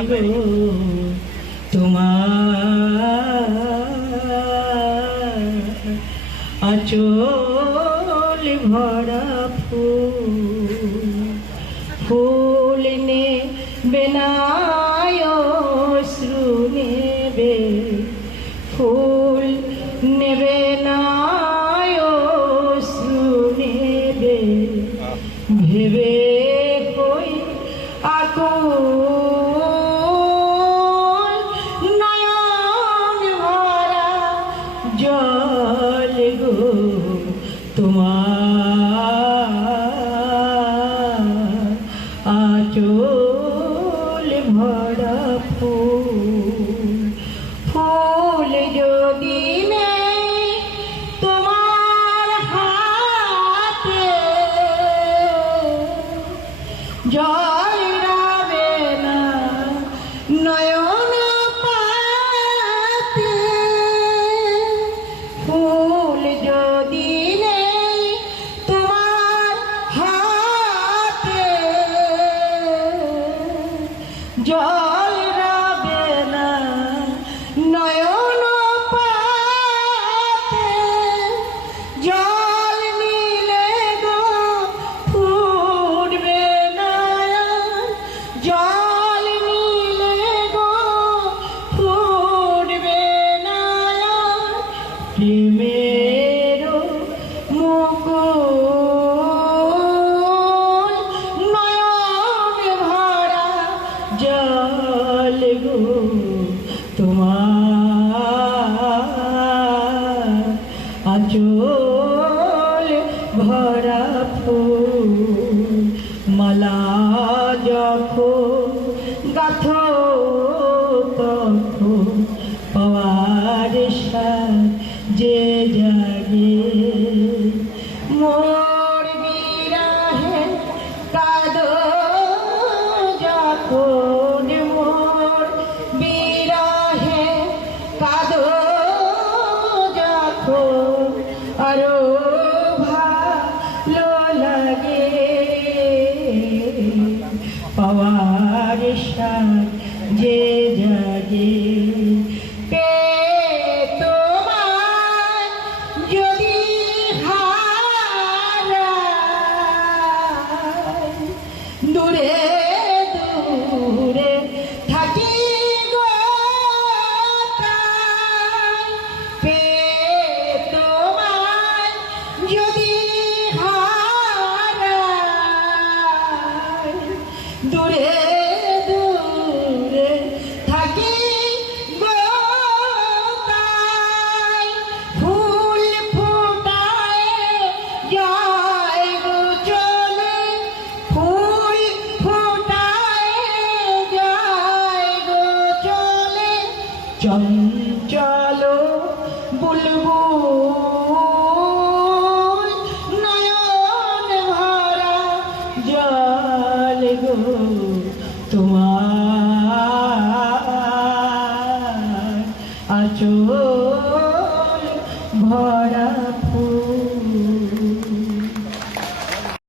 গো তোমার আঁচল ভরা ফুল নেবে না অশ্রু নেবে ফুল নেবে না অশ্রু নেবে ভেবে কই আকুল নয়ন ভরা জল গো তোমার আঁচল ভরা ফুল যদি নেই তোমার হাতে জল রাবে না নয়ন পাতে ফুল যদি নেই তোমার হাতে জল রাবে না নয়ন পাতে জল নিলে গো ফুটবে না জল নিলে গো ফুটবে না প্রেমের মুকুল নয়ন ভরা জল গো তোমার আঁচল ভরা ফুল মালা যখন গাথো তখন পাওয়ার যে জাগে মোর বিরহে কাঁদো যখন মোর বিরহে কাঁদো যখন আরো ভালো লাগে পাওয়ার যে জাগে তোমার যদি হারাই দূরে দূরে থাকি গো তোমার যদি হারাই দূরে দূরে থাকি গো ফুল ফুটায় যায় গো চলে ফুল ফুটায় যায় গো চলে চঞ্চল বুলবুল নয়ন ভরা জল গো তোমার আঁচল